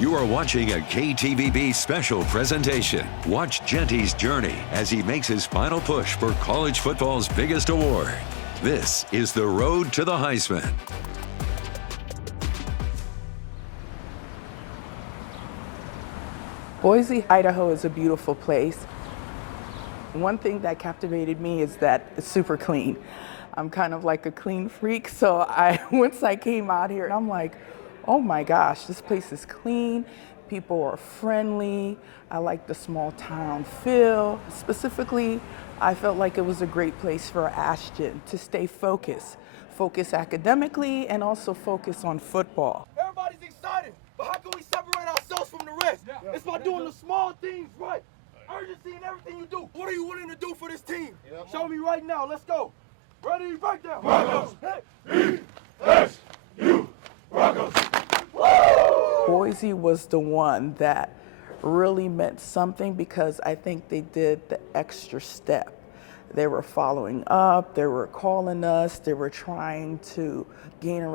You are watching a KTVB special presentation. Watch Jeanty's journey as he makes his final push for college football's biggest award. This is the road to the Heisman. Boise, Idaho is a beautiful place. One thing that captivated me is that it's super clean. I'm kind of like a clean freak, so once I came out here, I'm like, oh my gosh, this place is clean. People are friendly. I like the small town feel. Specifically, I felt like it was a great place for Ashton to stay focused academically and also focus on football. Everybody's excited, but how can we separate ourselves from the rest? It's by doing the small things right. Urgency in everything you do. What are you willing to do for this team? Show me right now. Let's go. Ready, breakdown. Broncos. E-S-U. Broncos. Boise was the one that really meant something because I think they did the extra step. They were following up, they were calling us, they were trying to gain a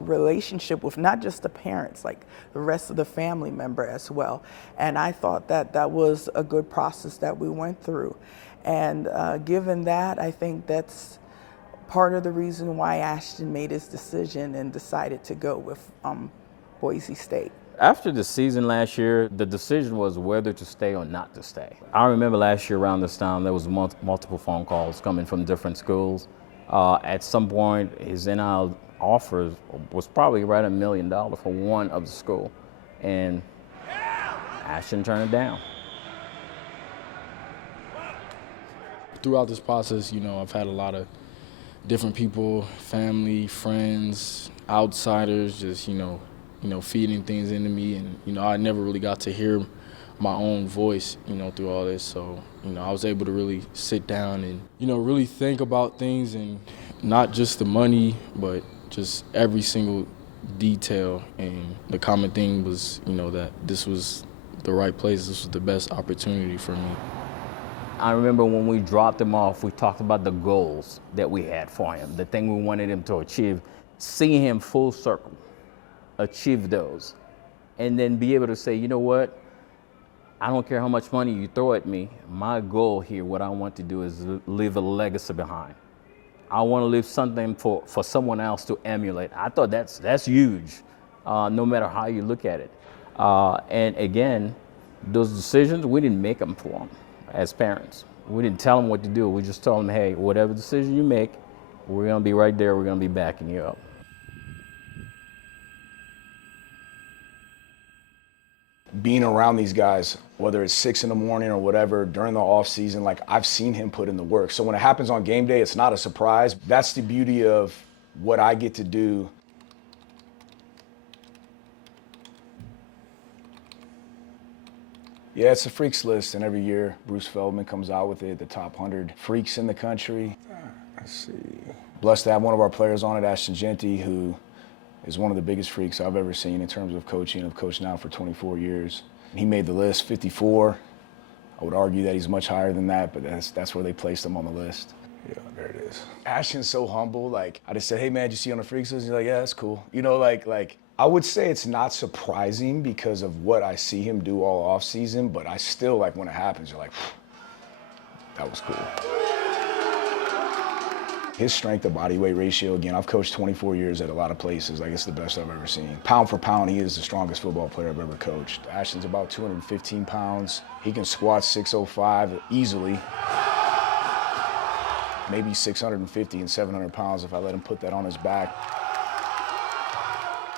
relationship with not just the parents, like the rest of the family member as well. And I thought that that was a good process that we went through. And given that, I think that's part of the reason why Ashton made his decision and decided to go with Boise State. After the season last year, the decision was whether to stay or not to stay. I remember last year around this time, there was multiple phone calls coming from different schools. At some point, his NIL offer was probably right at $1 million for one of the school, and Ashton turned it down. Throughout this process, I've had a lot of different people, family, friends, outsiders, just, feeding things into me. And, I never really got to hear my own voice, through all this. So, I was able to really sit down and, really think about things, and not just the money, but just every single detail. And the common thing was, that this was the right place. This was the best opportunity for me. I remember when we dropped him off, we talked about the goals that we had for him, the thing we wanted him to achieve, seeing him full circle, achieve those, and then be able to say, you know what, I don't care how much money you throw at me, my goal here, what I want to do is leave a legacy behind. I want to leave something for someone else to emulate. I thought that's huge, no matter how you look at it. And again, those decisions, we didn't make them for him as parents. We didn't tell them what to do. We just told them, hey, whatever decision you make, we're going to be right there. We're going to be backing you up. Being around these guys, whether it's 6 in the morning or whatever, during the off season, like I've seen him put in the work. So when it happens on game day, it's not a surprise. That's the beauty of what I get to do. Yeah, it's a freaks list, and every year Bruce Feldman comes out with it, the top 100 freaks in the country. Let's see. Blessed to have one of our players on it, Ashton, Jeanty, who is one of the biggest freaks I've ever seen in terms of coaching. I've coached now for 24 years. He made the list, 54. I would argue that he's much higher than that, but that's where they placed him on the list. Yeah, there it is. Ashton's so humble. Like, I just said, hey man, did you see on the freaks list? He's like, yeah, that's cool. Like I would say it's not surprising because of what I see him do all off season, but I still, like, when it happens, you're like, that was cool. His strength to body weight ratio, again, I've coached 24 years at a lot of places. Like, it's the best I've ever seen. Pound for pound, he is the strongest football player I've ever coached. Ashton's about 215 pounds. He can squat 605 easily. Maybe 650 and 700 pounds if I let him put that on his back.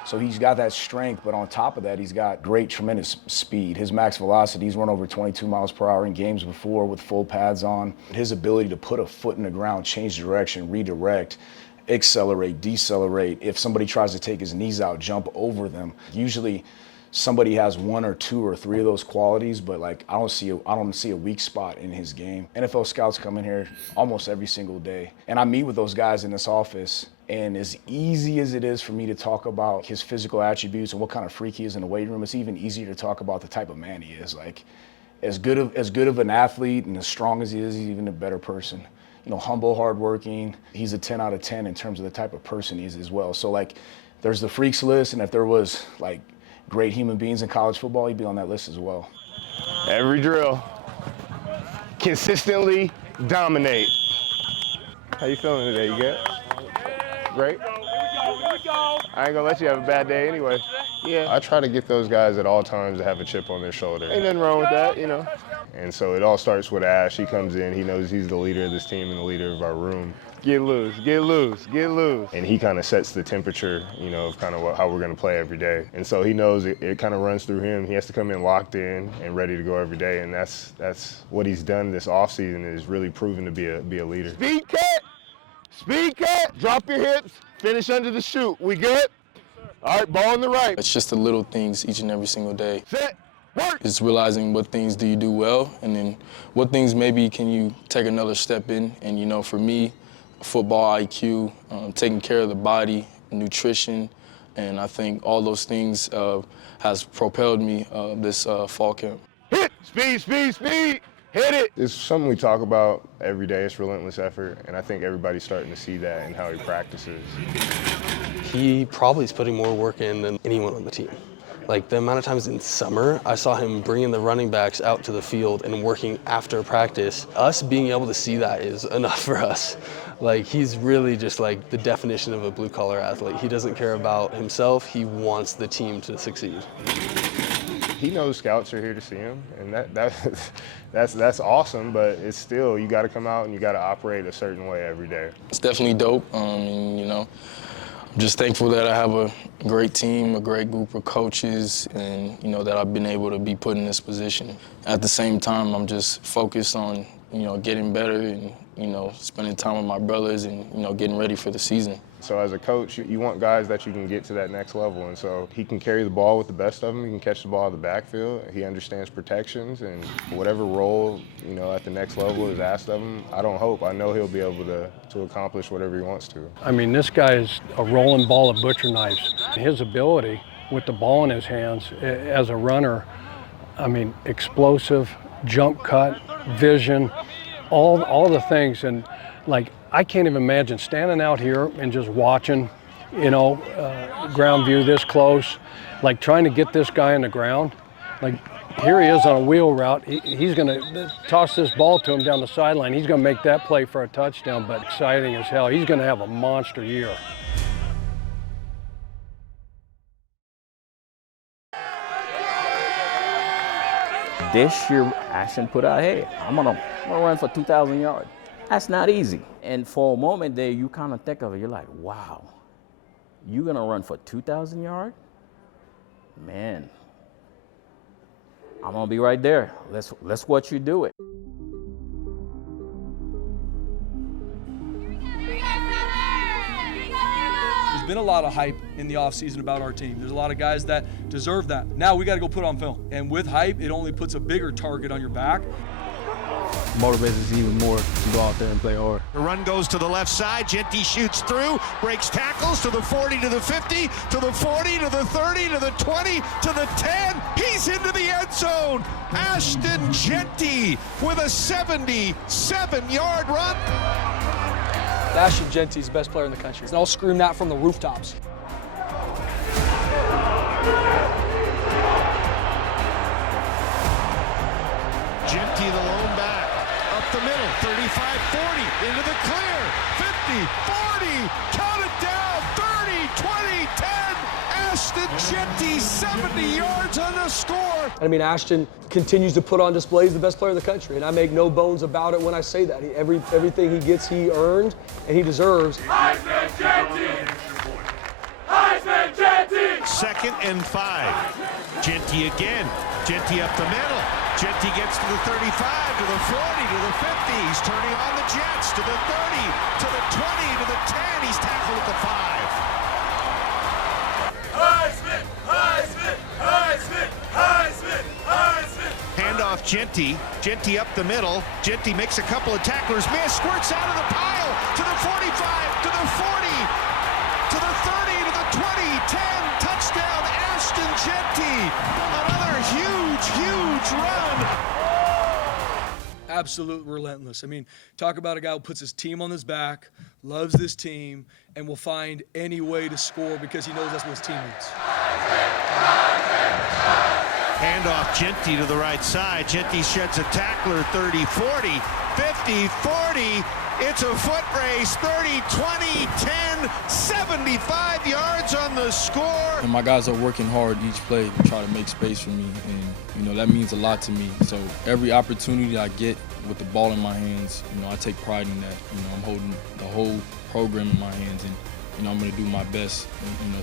So he's got that strength, but on top of that, he's got great, tremendous speed. His max velocity, he's run over 22 miles per hour in games before with full pads on. His ability to put a foot in the ground, change direction, redirect, accelerate, decelerate. If somebody tries to take his knees out, jump over them. Usually somebody has 1 or 2 or 3 of those qualities, but like I don't see a weak spot in his game. NFL scouts come in here almost every single day, and I meet with those guys in this office. And as easy as it is for me to talk about his physical attributes and what kind of freak he is in the weight room, it's even easier to talk about the type of man he is. Like, as good of an athlete and as strong as he is, he's even a better person. Humble, hardworking. He's a 10 out of 10 in terms of the type of person he is as well. So, like, there's the freaks list, and if there was, like, great human beings in college football, he'd be on that list as well. Every drill, consistently dominate. How you feeling today? You good? Great? I ain't gonna let you have a bad day anyway. Yeah. I try to get those guys at all times to have a chip on their shoulder. Ain't nothing wrong with that, you know. And so it all starts with Ash. He comes in, he knows he's the leader of this team and the leader of our room. Get loose, get loose, get loose. And he kind of sets the temperature, you know, of kind of how we're going to play every day. And so he knows it kind of runs through him. He has to come in locked in and ready to go every day. And that's what he's done this offseason, is really proven to be a leader. Speed cat, drop your hips, finish under the chute. We good? All right, ball on the right. It's just the little things each and every single day. Set, work. It's realizing what things do you do well, and then what things maybe can you take another step in. And, you know, for me, football IQ, taking care of the body, nutrition, and I think all those things has propelled me this fall camp. Hit, speed, speed, speed, hit it. It's something we talk about every day. It's relentless effort, and I think everybody's starting to see that in how he practices. He probably is putting more work in than anyone on the team. Like, the amount of times in summer, I saw him bringing the running backs out to the field and working after practice. Us being able to see that is enough for us. Like, he's really just like the definition of a blue-collar athlete. He doesn't care about himself. He wants the team to succeed. He knows scouts are here to see him, and that's awesome, but it's still, you got to come out and you got to operate a certain way every day. It's definitely dope, and, you know, I'm just thankful that I have a great team, a great group of coaches, and, you know, that I've been able to be put in this position. At the same time, I'm just focused on, you know, getting better and, you know, spending time with my brothers and, you know, getting ready for the season. So as a coach, you want guys that you can get to that next level, and so he can carry the ball with the best of them. He can catch the ball out of the backfield. He understands protections, and whatever role, you know, at the next level is asked of him, I know he'll be able to accomplish whatever he wants to. I mean, this guy is a rolling ball of butcher knives. His ability with the ball in his hands as a runner, I mean, explosive, jump cut, vision, all the things. And like, I can't even imagine standing out here and just watching, you know, ground view this close, like trying to get this guy on the ground. Like, here he is on a wheel route. He's going to toss this ball to him down the sideline. He's going to make that play for a touchdown, but exciting as hell. He's going to have a monster year. This year, Ashton put out, hey, I'm gonna run for 2,000 yards. That's not easy. And for a moment there, you kind of think of it, you're like, wow, you're gonna run for 2,000 yards? Man, I'm gonna be right there. Let's watch you do it. There's been a lot of hype in the offseason about our team. There's a lot of guys that deserve that. Now we got to go put on film. And with hype, it only puts a bigger target on your back. Motivates us even more to go out there and play hard. The run goes to the left side. Jeanty shoots through, breaks tackles to the 40, to the 50, to the 40, to the 30, to the 20, to the 10. He's into the end zone. Ashton Jeanty with a 77-yard run. Ashton Jeanty's the best player in the country. And I'll scream that from the rooftops. Jeanty, the lone back, up the middle, 35-40, into the clear, 50, 40, count it down, 30, 20, 10. Ashton Jeanty, 70 yards on the score. I mean, Ashton continues to put on display. He's the best player in the country, and I make no bones about it when I say that. Everything he gets, he earned, and he deserves. Heisman Jeanty! Heisman Jeanty! 2nd and 5. Jeanty again. Jeanty up the middle. Jeanty gets to the 35, to the 40, to the 50. He's turning on the Jets to the 30, to the 20, to the 10. He's tackled at the 5. Heisman! Heisman! Heisman! Heisman! Heisman! Handoff Jeanty. Jeanty up the middle. Jeanty makes a couple of tacklers miss. Squirts out of the pile to the 45, to the 40, to the 30, to the 20, 10. Touchdown, Ashton Jeanty. Another huge run. Absolute relentless. I mean, talk about a guy who puts his team on his back, loves this team, and will find any way to score because he knows that's what his team needs. Handoff, Jeanty to the right side. Jeanty sheds a tackler, 30, 40, 50, 40. It's a foot race, 30, 20, 10, 75 yards on the score. And my guys are working hard each play to try to make space for me, and that means a lot to me. So every opportunity I get with the ball in my hands, I take pride in that. I'm holding the whole program in my hands, and I'm going to do my best,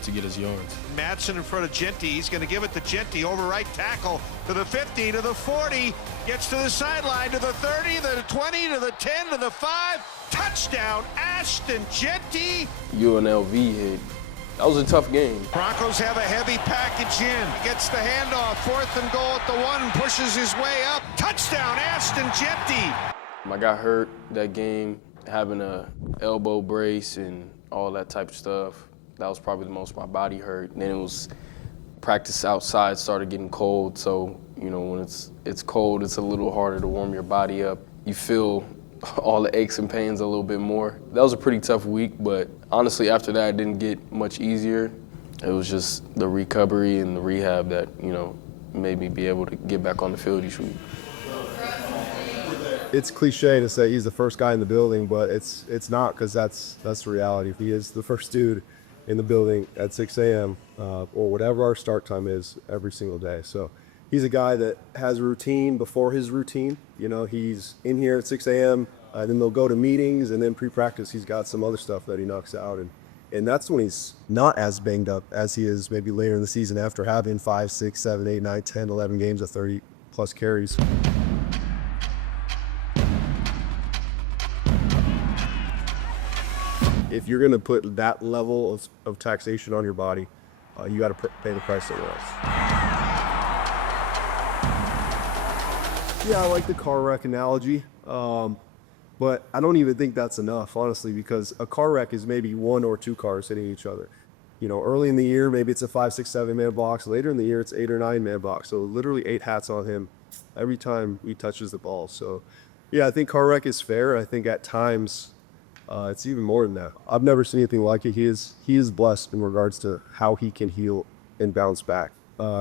to get us yards. Madsen in front of Jeanty. He's going to give it to Jeanty over right tackle to the 50, to the 40, gets to the sideline, to the 30, to the 20, to the 10, to the 5. Touchdown, Ashton Jeanty. UNLV hit. That was a tough game. Broncos have a heavy package in. Gets the handoff, 4th and goal at the 1, pushes his way up. Touchdown, Ashton Jeanty. I got hurt that game, having a elbow brace and all that type of stuff. That was probably the most my body hurt. And then it was practice outside, started getting cold. So, when it's cold, it's a little harder to warm your body up. You feel all the aches and pains a little bit more. That was a pretty tough week, but honestly, after that, it didn't get much easier. It was just the recovery and the rehab that, made me be able to get back on the field each week. It's cliche to say he's the first guy in the building, but it's not, because that's the reality. He is the first dude in the building at 6 a.m. Or whatever our start time is every single day. So he's a guy that has a routine before his routine. He's in here at 6 a.m. Then they'll go to meetings, and then pre-practice he's got some other stuff that he knocks out. And that's when he's not as banged up as he is maybe later in the season after having 5, 6, 7, 8, 9, 10, 11 games of 30-plus carries. If you're going to put that level of taxation on your body, you got to pay the price somewhere else. Yeah, I like the car wreck analogy, but I don't even think that's enough, honestly, because a car wreck is maybe 1 or 2 cars hitting each other. Early in the year, maybe it's a 5, 6, 7-man box. Later in the year, it's 8 or 9-man box. So literally 8 hats on him every time he touches the ball. So, yeah, I think car wreck is fair. I think at times it's even more than that. I've never seen anything like it. He is blessed in regards to how he can heal and bounce back.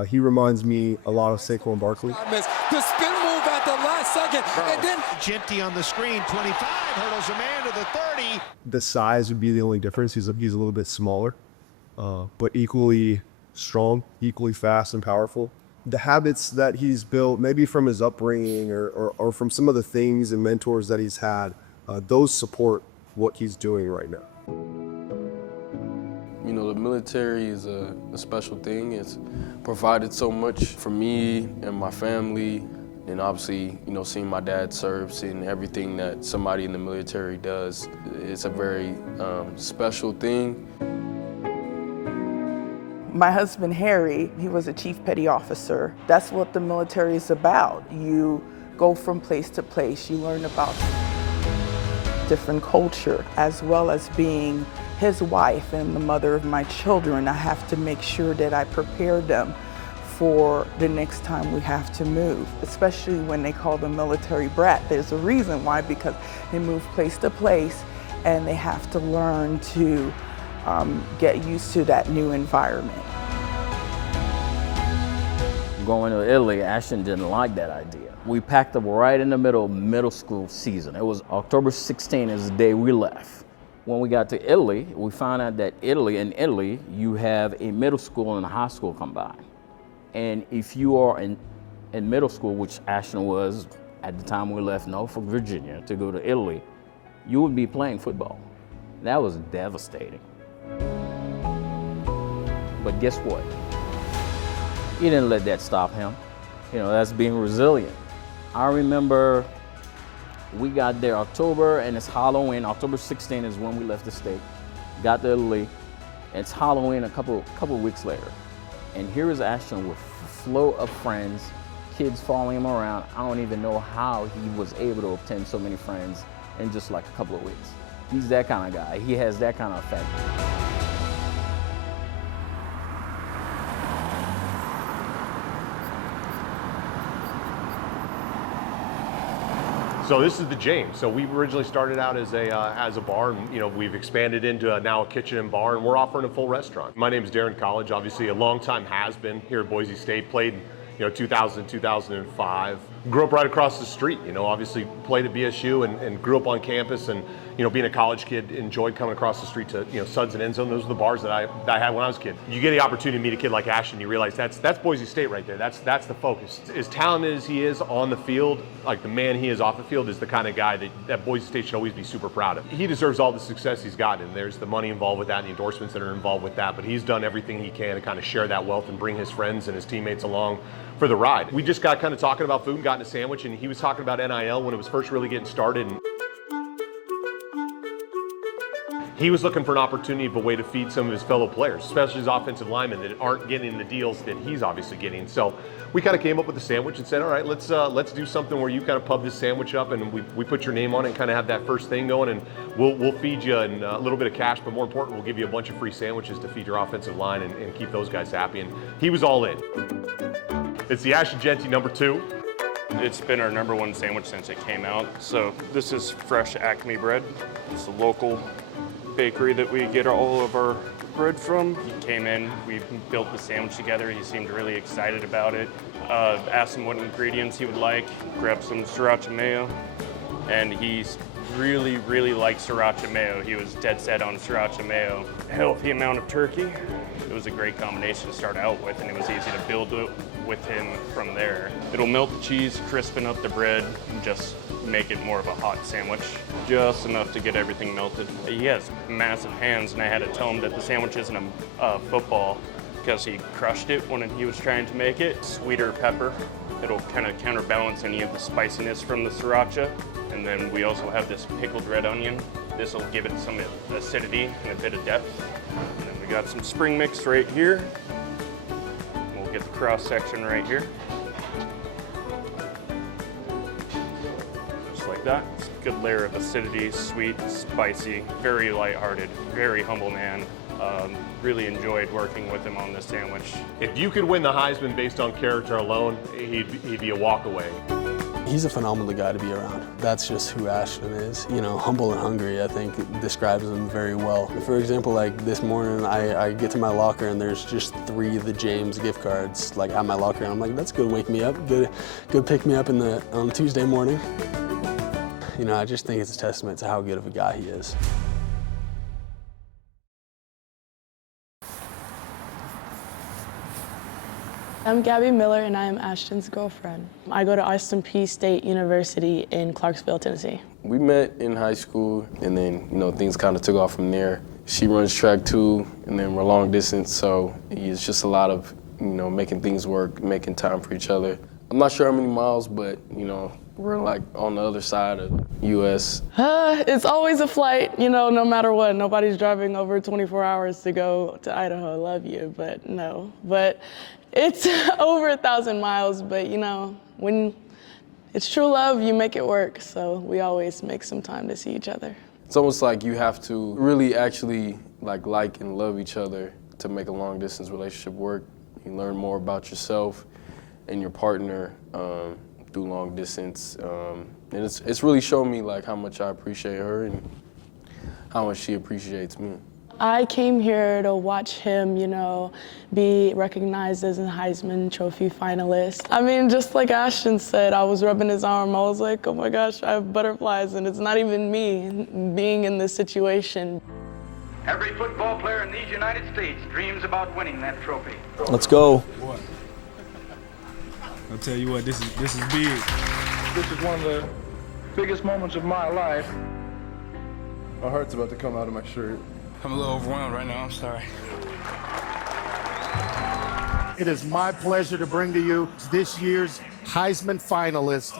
He reminds me a lot of Saquon Barkley. The spin move at the last second, and then Jeanty on the screen, 25, hurdles a man to the 30. The size would be the only difference. He's a little bit smaller, but equally strong, equally fast and powerful. The habits that he's built, maybe from his upbringing or from some of the things and mentors that he's had, those support what he's doing right now. The military is a special thing. It's provided so much for me and my family, and obviously, seeing my dad serve, seeing everything that somebody in the military does, it's a very special thing. My husband, Harry, he was a chief petty officer. That's what the military is about. You go from place to place, you learn about different culture, as well as being his wife and the mother of my children. I have to make sure that I prepare them for the next time we have to move, especially when they call them military brat. There's a reason why, because they move place to place and they have to learn to get used to that new environment. Going to Italy, Ashton didn't like that idea. We packed up right in the middle of middle school season. It was October 16th is the day we left. When we got to Italy, we found out that in Italy, you have a middle school and a high school combined. And if you are in middle school, which Ashton was at the time we left Norfolk, Virginia, to go to Italy, you would be playing football. That was devastating. But guess what? He didn't let that stop him. That's being resilient. I remember we got there October, and it's Halloween. October 16th is when we left the state. Got to Italy. It's Halloween a couple weeks later. And here is Ashton with a flow of friends, kids following him around. I don't even know how he was able to obtain so many friends in just like a couple of weeks. He's that kind of guy. He has that kind of effect. So this is the James. So we originally started out as a bar, and you know, we've expanded into now a kitchen and bar, and we're offering a full restaurant. My name is Darren College, obviously a long-time has-been here at Boise State, played, you know, 2000, 2005. Grew up right across the street, you know, obviously played at BSU and grew up on campus, and, you know, being a college kid, enjoyed coming across the street to, you know, Suds and End Zone. Those are the bars that I had when I was a kid. You get the opportunity to meet a kid like Ashton, you realize that's Boise State right there. That's the focus. As talented as he is on the field, like the man he is off the field is the kind of guy that Boise State should always be super proud of. He deserves all the success he's gotten. There's the money involved with that and the endorsements that are involved with that, but he's done everything he can to kind of share that wealth and bring his friends and his teammates along for the ride. We just got kind of talking about food and gotten a sandwich, and he was talking about NIL when it was first really getting started. And he was looking for an opportunity of a way to feed some of his fellow players, especially his offensive linemen that aren't getting the deals that he's obviously getting. So we kind of came up with a sandwich and said, all right, let's do something where you kind of pub this sandwich up, and we put your name on it and kind of have that first thing going, and we'll feed you and a little bit of cash, but more important, we'll give you a bunch of free sandwiches to feed your offensive line and keep those guys happy. And he was all in. It's the Ashton Jeanty #2. It's been our #1 sandwich since it came out. So this is fresh Acme bread. It's a local bakery that we get all of our bread from. He came in, we built the sandwich together. He seemed really excited about it. Asked him what ingredients he would like, grabbed some sriracha mayo, and he's really, really liked sriracha mayo. He was dead set on sriracha mayo. Healthy amount of turkey. It was a great combination to start out with, and it was easy to build it with him from there. It'll melt the cheese, crispen up the bread, and just make it more of a hot sandwich. Just enough to get everything melted. He has massive hands, and I had to tell him that the sandwich isn't a football because he crushed it when he was trying to make it. Sweeter pepper. It'll kind of counterbalance any of the spiciness from the sriracha. And then we also have this pickled red onion. This will give it some acidity and a bit of depth. And then we got some spring mix right here. We'll get the cross section right here. Just like that. It's a good layer of acidity, sweet, spicy, very lighthearted, very humble man. Really enjoyed working with him on this sandwich. If you could win the Heisman based on character alone, he'd be a walk away. He's a phenomenal guy to be around. That's just who Ashton is. You know, humble and hungry, I think, describes him very well. For example, like this morning, I get to my locker and there's just 3 of the James gift cards like at my locker, and I'm like, that's good, wake me up, good pick me up on Tuesday morning. You know, I just think it's a testament to how good of a guy he is. I'm Gabby Miller, and I am Ashton's girlfriend. I go to Austin P State University in Clarksville, Tennessee. We met in high school, and then, you know, things kind of took off from there. She runs track too, and then we're long distance, so it's just a lot of, you know, making things work, making time for each other. I'm not sure how many miles, but, you know, we're like on the other side of U.S. It's always a flight, you know, no matter what. Nobody's driving over 24 hours to go to Idaho. I love you, but no. But it's over 1,000 miles, but you know, when it's true love, you make it work. So we always make some time to see each other. It's almost like you have to really actually like and love each other to make a long distance relationship work. You learn more about yourself and your partner through long distance. And it's really shown me like how much I appreciate her and how much she appreciates me. I came here to watch him, you know, be recognized as a Heisman Trophy finalist. I mean, just like Ashton said, I was rubbing his arm. I was like, oh my gosh, I have butterflies, and it's not even me being in this situation. Every football player in these United States dreams about winning that trophy. Let's go. Boy. I'll tell you what, this is big. This is one of the biggest moments of my life. My heart's about to come out of my shirt. I'm a little overwhelmed right now, I'm sorry. It is my pleasure to bring to you this year's Heisman finalist.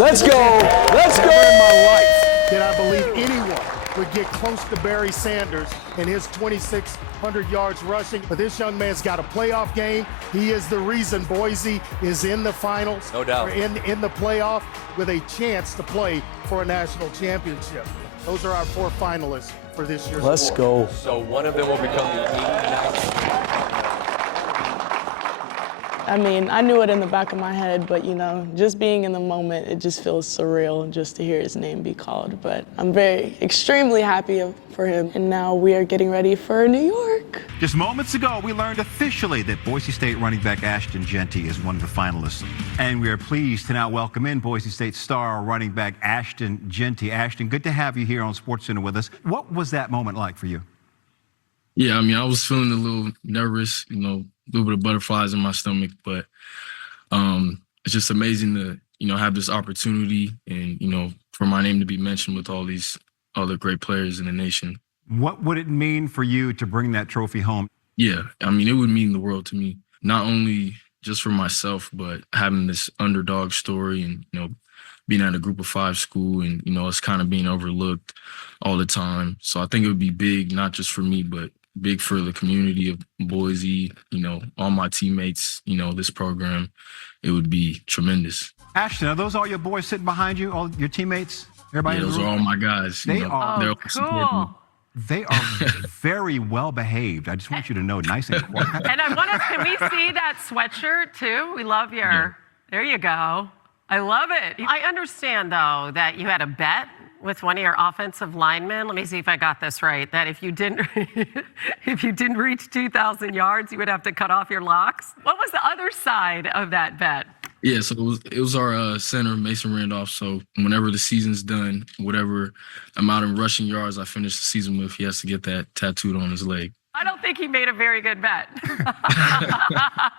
Let's go! Let's go! In my life, did I believe anyone would get close to Barry Sanders and his 2,600 yards rushing? But this young man's got a playoff game. He is the reason Boise is in the finals. No doubt. In the playoff with a chance to play for a national championship. Those are our 4 finalists for this year's Let's award. go. So one of them will become the 89th. I mean, I knew it in the back of my head, but, you know, just being in the moment, it just feels surreal just to hear his name be called. But I'm extremely happy for him. And now we are getting ready for New York. Just moments ago, we learned officially that Boise State running back Ashton Jeanty is one of the finalists. And we are pleased to now welcome in Boise State star running back Ashton Jeanty. Ashton, good to have you here on SportsCenter with us. What was that moment like for you? Yeah, I mean, I was feeling a little nervous, you know, a little bit of butterflies in my stomach, but it's just amazing to, you know, have this opportunity and, you know, for my name to be mentioned with all these other great players in the nation. What would it mean for you to bring that trophy home? Yeah, I mean, it would mean the world to me, not only just for myself, but having this underdog story and, you know, being at a group of 5 school and, you know, it's kind of being overlooked all the time. So I think it would be big, not just for me, but big for the community of Boise, you know, all my teammates, you know, this program. It would be tremendous. Ashton, are those all your boys sitting behind you, all your teammates? Everybody? Yeah, those are all my guys. They are. They're all supporting me. They are very well behaved. I just want you to know, nice and quiet. And I want us, can we see that sweatshirt too? We love your, there you go. I love it. I understand though that you had a bet with one of your offensive linemen. Let me see if I got this right. That if you didn't reach 2,000 yards, you would have to cut off your locks. What was the other side of that bet? Yeah, so it was our center, Mason Randolph. So whenever the season's done, whatever amount of rushing yards I finish the season with, he has to get that tattooed on his leg. I don't think he made a very good bet.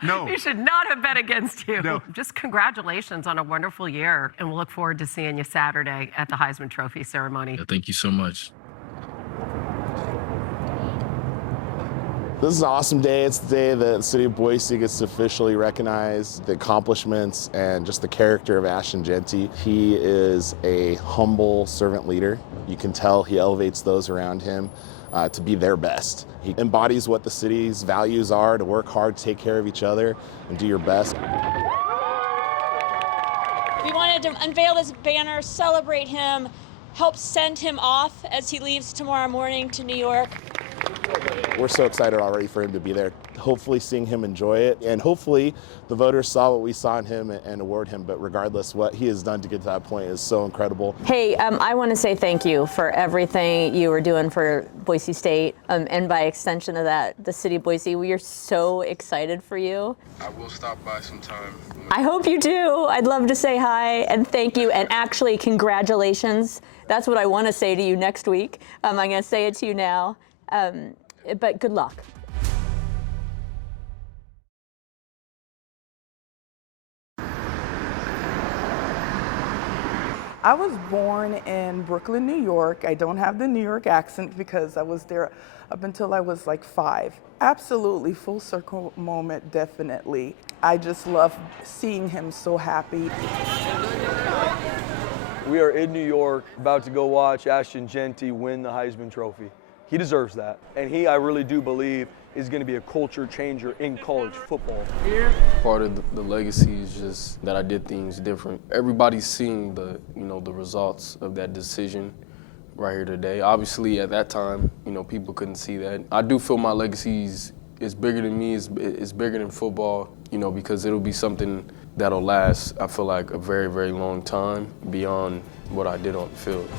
No. He should not have bet against you. No. Just congratulations on a wonderful year, and we'll look forward to seeing you Saturday at the Heisman Trophy ceremony. Yeah, thank you so much. This is an awesome day. It's the day that the city of Boise gets to officially recognize the accomplishments and just the character of Ashton Jeanty. He is a humble servant leader. You can tell he elevates those around him to be their best. He embodies what the city's values are, to work hard, to take care of each other, and do your best. We wanted to unveil this banner, celebrate him, help send him off as he leaves tomorrow morning to New York. We're so excited already for him to be there, hopefully seeing him enjoy it, and hopefully the voters saw what we saw in him and award him. But regardless, what he has done to get to that point is so incredible. Hey, I want to say thank you for everything you were doing for Boise State, and by extension of that, the city of Boise. We are so excited for you. I will stop by sometime. I hope you do. I'd love to say hi and thank you, and actually congratulations. That's what I want to say to you next week. I'm going to say it to you now. But good luck. I was born in Brooklyn, New York. I don't have the New York accent because I was there up until I was like 5. Absolutely, full circle moment, definitely. I just love seeing him so happy. We are in New York, about to go watch Ashton Jeanty win the Heisman Trophy. He deserves that. And he, I really do believe, is going to be a culture changer in college football. Part of the legacy is just that I did things different. Everybody's seeing the, you know, the results of that decision right here today. Obviously, at that time, you know, people couldn't see that. I do feel my legacy is bigger than me, it's bigger than football, you know, because it'll be something that'll last, I feel like, a very, very long time beyond what I did on the field.